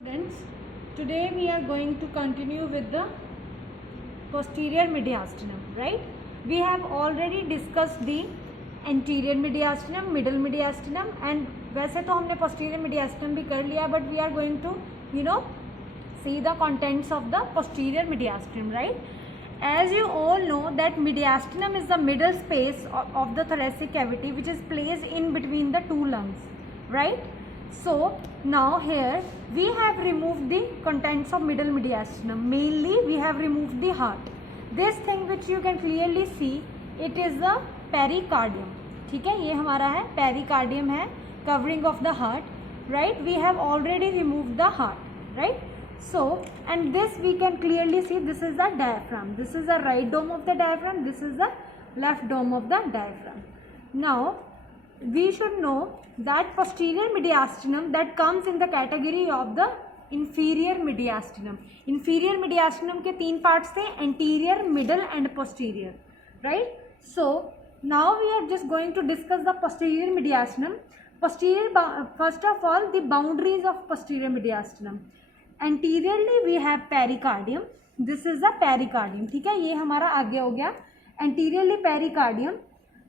Students, today we are going to continue with the posterior mediastinum, right? We have already discussed the anterior mediastinum, middle mediastinum, and वैसे तो हमने posterior mediastinum भी कर लिया, but we are going to, see the contents of the posterior mediastinum, right? As you all know that mediastinum is the middle space of the thoracic cavity which is placed in between the two lungs, right? So now here we have removed the contents of middle mediastinum. Mainly we have removed the heart. This thing which you can clearly see, it is the pericardium. ठीक है, ये हमारा है pericardium है, covering of the heart, right? We have already removed the heart, right? So and this we can clearly see, this is the diaphragm. This is the right dome of the diaphragm. This is the left dome of the diaphragm. Now we should know that posterior mediastinum that comes in the category of the inferior mediastinum. Inferior mediastinum के तीन parts थे, anterior, middle and posterior, right? So now we are just going to discuss the posterior mediastinum. Posterior, first of all, the boundaries of posterior mediastinum. Anteriorly we have pericardium. This is the pericardium. ठीक है, ये हमारा आगे हो गया. Anteriorly pericardium.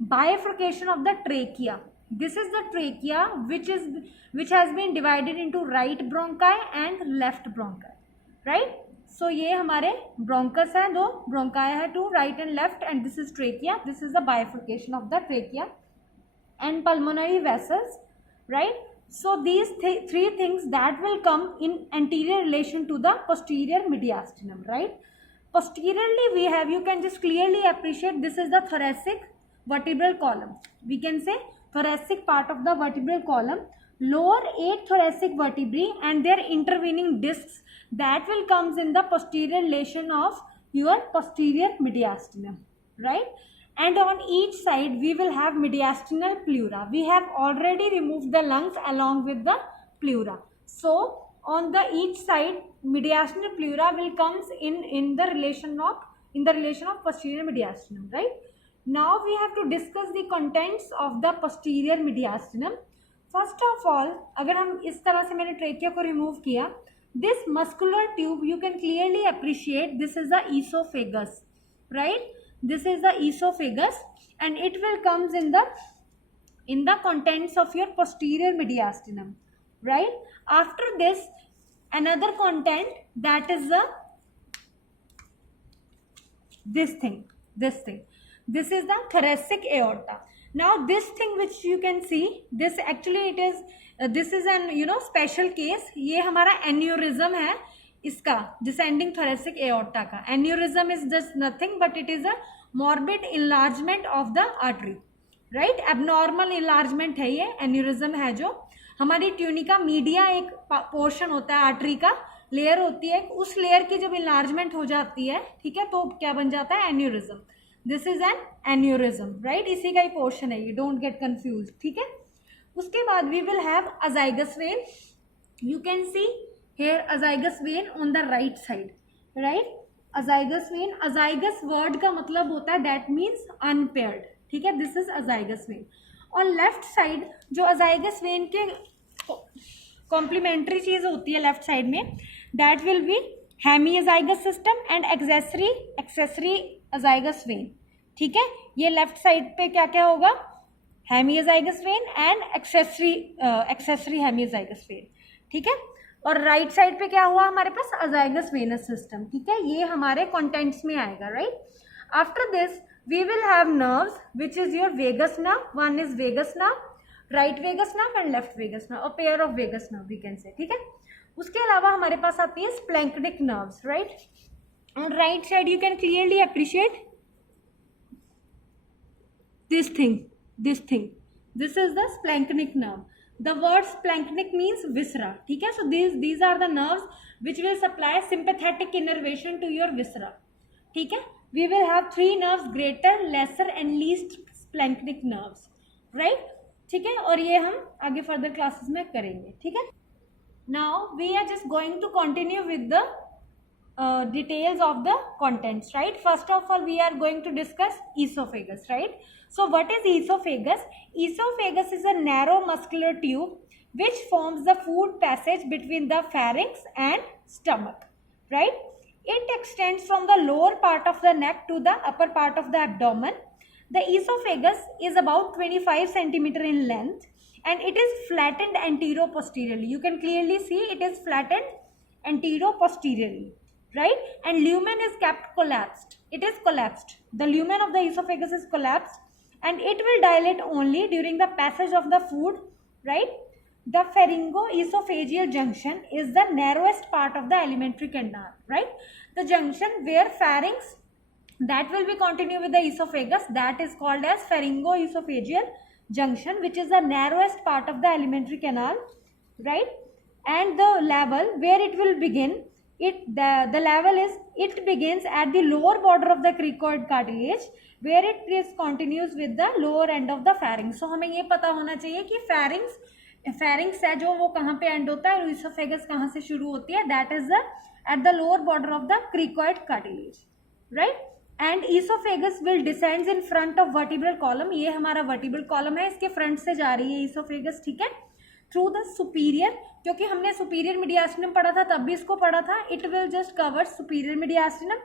Bifurcation of the trachea. This is the trachea which has been divided into right bronchi and left bronchi, right? So ये हमारे bronchus है, दो bronchi है, two right and left, and this is trachea. This is the bifurcation of the trachea and pulmonary vessels, right? So these three things that will come in anterior relation to the posterior mediastinum, right? Posteriorly we have, you can just clearly appreciate, this is the thoracic vertebral column. We can say thoracic part of the vertebral column, lower 8 thoracic vertebrae and their intervening discs that will comes in the posterior relation of your posterior mediastinum, right? And on each side we will have mediastinal pleura. We have already removed the lungs along with the pleura. So on the each side mediastinal pleura will comes in the relation of posterior mediastinum, right? Now we have to discuss the contents of the posterior mediastinum. First of all, अगर हम इस तरह से मैंने trachea को remove किया, this muscular tube you can clearly appreciate, this is the esophagus, right? This is the esophagus and it will comes in the contents of your posterior mediastinum, right? After this, another content, that is this thing. This is the thoracic aorta. Now this thing which you can see, this actually it is this is an special case. ये हमारा aneurysm है इसका, descending thoracic aorta का. Aneurysm is just nothing but it is a morbid enlargement of the artery, right? Abnormal enlargement है ये, aneurysm है जो हमारी ट्यूनिका मीडिया एक पोर्शन होता है, आर्टरी का लेयर होती है, उस लेयर की जब enlargement हो जाती है, ठीक है, तो क्या बन जाता है, aneurysm. This is an aneurysm, right? इसी का ही पोर्शन है ये, don't get confused, ठीक है. उसके बाद we will have azygous vein. You can see here azygous vein on the right side, right? Azygous vein, azygous word का मतलब होता है that means unpaired, ठीक है. This is azygous vein. और left side जो azygous vein के complementary चीज होती है left side में, that will be hemiazygous system and accessory azygous vein, ठीक है. ये लेफ्ट साइड पे क्या क्या होगा, हेमियोजाइगस वेन एंड एक्सेसरी हेमियोजाइगस वेन, ठीक है. और राइट साइड पे क्या हुआ हमारे पास, अजाइगस वेनस सिस्टम, ठीक है. ये हमारे कंटेंट्स में आएगा, right. After this we will have nerves which is your vagus nerve. One is vagus nerve, right vagus nerve and left vagus nerve, और pair of vagus nerve we can say, ठीक है. उसके अलावा हमारे पास आती है splanchnic nerves, right. On right side you can clearly appreciate this thing. This is the splanchnic nerve. The word splanchnic means viscera, ठीक है. So these are the nerves which will supply sympathetic innervation to your viscera, ठीक है. We will have three nerves, greater, lesser and least splanchnic nerves, right, ठीक है. और ये हम आगे further classes में करेंगे, ठीक है. Now we are just going to continue with the details of the contents, right? First of all we are going to discuss esophagus, right? So what is esophagus? Esophagus is a narrow muscular tube which forms the food passage between the pharynx and stomach, right? It extends from the lower part of the neck to the upper part of the abdomen. The esophagus is about 25 centimeter in length and it is flattened anterior-posteriorly. You can clearly see it is flattened anterior-posteriorly, right? And lumen is kept collapsed. It is collapsed. The lumen of the esophagus is collapsed and it will dilate only during the passage of the food, right? The pharyngo-esophageal junction is the narrowest part of the alimentary canal, right? The junction where pharynx that will be continue with the esophagus, that is called as pharyngo-esophageal junction, which is the narrowest part of the alimentary canal, right? And the level where it will begin, the level is, it begins at the lower border of the cricoid cartilage where it is continues with the lower end of the pharynx. So हमें ये पता होना चाहिए कि pharynx है जो वो कहाँ पे end होता है और esophagus कहाँ से शुरू होती है, that is the at the lower border of the cricoid cartilage, right? And esophagus will descends in front of vertebral column. ये हमारा vertebral column है, इसके front से जा रही है esophagus, ठीक है? Through the superior, क्योंकि हमने superior mediastinum पढ़ा था तब भी इसको पढ़ा था, it will just cover superior mediastinum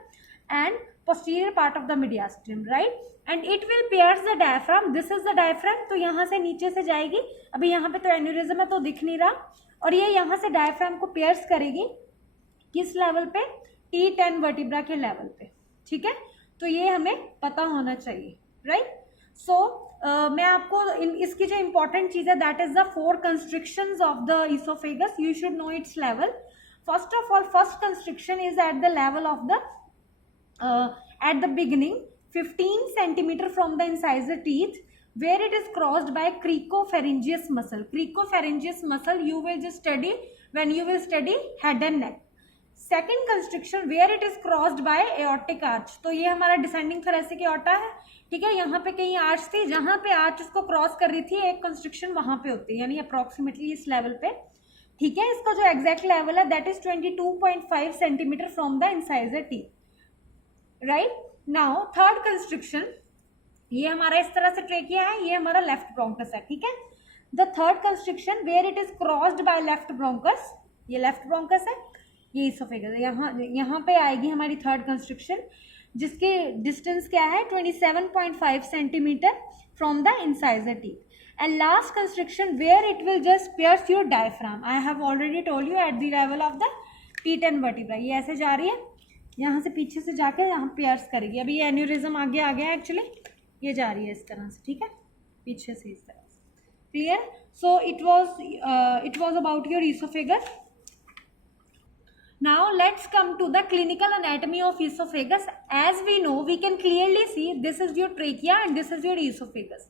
and posterior part of the mediastinum, right? And it will pierce the diaphragm. This is the diaphragm. तो यहाँ से नीचे से जाएगी. अभी यहाँ पे तो aneurysm है तो दिख नहीं रहा, और ये यहाँ से diaphragm को pierce करेगी. किस लेवल पे? T10 वर्टिब्रा के लेवल पे, ठीक है? तो ये हमें पता होना चाहिए, राइट? सो मैं आपको इसकी जो इंपॉर्टेंट चीज है that is the 4 constrictions of the oesophagus. You should know its level. First of all, first constriction is at the level of the at the beginning 15 centimeter from the incisor teeth where it is crossed by cricopharyngeus muscle. Cricopharyngeus muscle you will just study when you will study head and neck. Second constriction where it is crossed by aortic arch. तो ये हमारा descending thoracic aorta है, ठीक है? यहाँ पे कहीं arch थी, जहाँ पे आर्च उसको क्रॉस कर रही थी एक कंस्ट्रिक्शन वहां पे होती है, यानी अप्रोक्सीमेटली इस लेवल पे, ठीक है? इसका जो एग्जैक्ट लेवल है that is 22.5 centimetre from the incisor teeth, right? Now third constriction, ये हमारा इस तरह से ट्रेकिया है, ये हमारा लेफ्ट ब्रोंकस है, ठीक है? The third constriction where it is crossed by left bronchus, ये लेफ्ट ब्रोंकस है, ये इसोफेगस, यहाँ पे आएगी हमारी थर्ड कंस्ट्रिक्शन जिसकी डिस्टेंस क्या है 27.5 centimetre from the incisor teeth. And last constriction where it will just pierce your diaphragm. I have already told you at the level of the T10 vertebra. ये ऐसे जा रही है, यहाँ से पीछे से जाके यहाँ पियर्स करेगी. अभी ये एन्यूरिज्म आगे आ गया एक्चुअली, ये जा रही है इस तरह से, ठीक है? पीछे से इस तरह से. Clear? So it was about your oesophagus. Now let's come to the clinical anatomy of esophagus. As we know, we can clearly see this is your trachea and this is your esophagus.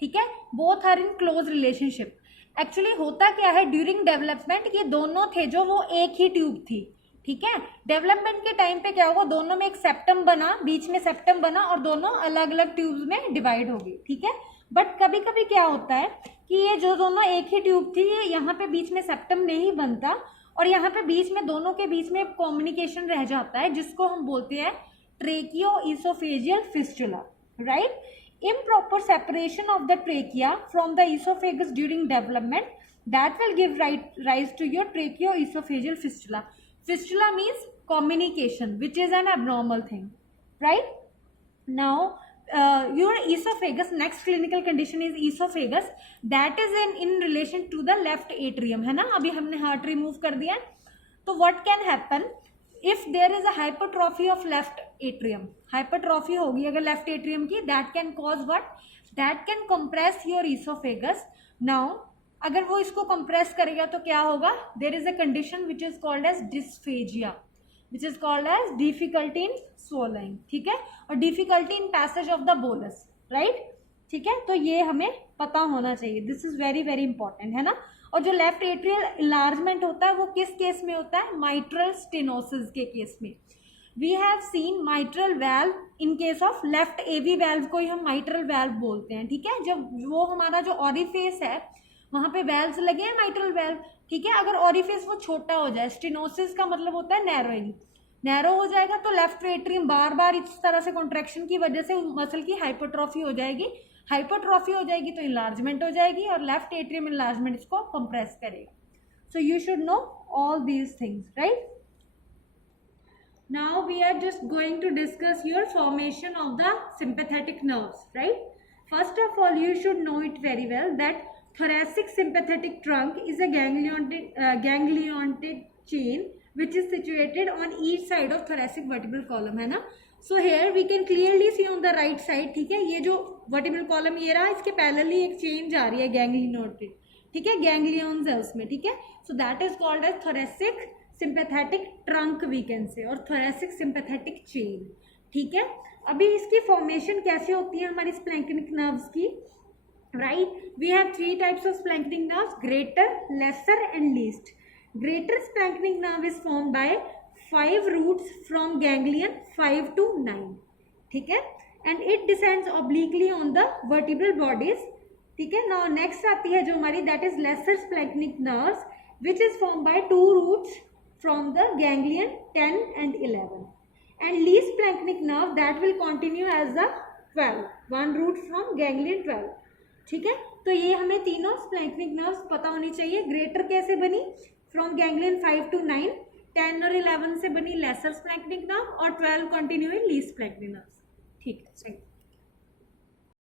ठीक है? Both are in close relationship. Actually होता क्या है during development, ये दोनों थे जो वो एक ही ट्यूब थी, ठीक है? डेवलपमेंट के टाइम पे क्या होगा, दोनों में एक सेप्टम बना, बीच में सेप्टम बना और दोनों अलग अलग ट्यूब्स में डिवाइड हो गई, ठीक है? बट कभी कभी क्या होता है कि ये जो दोनों एक ही ट्यूब थी, ये यहाँ पे बीच में सेप्टम नहीं बनता और यहाँ पे बीच में दोनों के बीच में कम्युनिकेशन रह जाता है जिसको हम बोलते हैं ट्रेकियो oesophageal fistula, right? Improper separation of the trachea from the esophagus during development that will give rise to your tracheoesophageal fistula. Fistula means communication, which is an abnormal thing, right? Now your esophagus, next clinical condition is esophagus that is in relation to the left atrium, है ना? अभी हमने heart remove कर दिया है, तो what can happen if there is a hypertrophy of left atrium? hypertrophy होगी अगर left atrium की, that can cause what? that can compress your esophagus. now अगर वो इसको compress करेगा तो क्या होगा? there is a condition which is called as dysphagia, which is called as difficulty in swallowing, ठीक है? और difficulty in passage of the bolus, right? ठीक है? तो ये हमें पता होना चाहिए, this is very very important, है ना? और जो लेफ्ट एट्रियल इलार्जमेंट होता है वो किस केस में होता है? माइट्रल स्टेनोसिस के केस में. We have seen mitral valve in case of left AV valve को ही हम माइट्रल वाल्व बोलते हैं, ठीक है? जब वो हमारा जो ऑरिफेस है वहाँ पे वाल्व्स लगे हैं, माइट्रल वाल्व, ठीक है? अगर ऑरिफेस वो छोटा हो जाए, स्टेनोसिस का मतलब होता है नैरोइंग, नैरो हो जाएगा तो लेफ्ट एट्रियम बार बार इस तरह से कॉन्ट्रैक्शन की वजह से मसल की हाइपरट्रॉफी हो जाएगी. हाइपरट्रॉफी हो जाएगी तो इनलार्जमेंट हो जाएगी, और लेफ्ट एट्रियम इनलार्जमेंट इसको कंप्रेस करेगा. So you should know all these things, right. Now we are just going to discuss your formation of the sympathetic nerves, right? First of all, you should know it very well that thoracic sympathetic trunk is a ganglionid chain which is situated on each side of thoracic vertebral column, है ना. So here we can clearly see on the right side, ठीक है, ये जो vertebral column ये रहा, इसके parallelly एक चेन जा रही है ganglionid, ठीक है, गैंग्लियंस है उसमें, ठीक है. So that is called as thoracic sympathetic trunk we can say, और थोरेसिक सिंपैथेटिक चेन, ठीक है. अभी इसकी फॉर्मेशन कैसे होती है हमारी स्प्लैंक्निक नर्व्स की, right. We have 3 types of splanchnic nerves, greater, lesser and least. Greater splanchnic nerve is form by 5 roots from ganglion 5 to 9, ठीक है, and it descends obliquely on the vertebral bodies, ठीक है. Now next आती है जो हमारी, that is lesser splanchnic nerves which is form by 2 roots from the ganglion 10 and 11, and least splanchnic nerve that will continue as the 12, 1 root from ganglion 12, ठीक है. तो ये हमें तीनों स्प्लैंक्निक नर्व्स पता होनी चाहिए. ग्रेटर कैसे बनी, फ्रॉम गैंग्लियन 5 to 9, 10 और 11 से बनी लेसर स्प्लैंक्निक नर्व, और 12 कंटिन्यू इन लीस्ट स्प्लैंक्निक नर्व्स, ठीक है.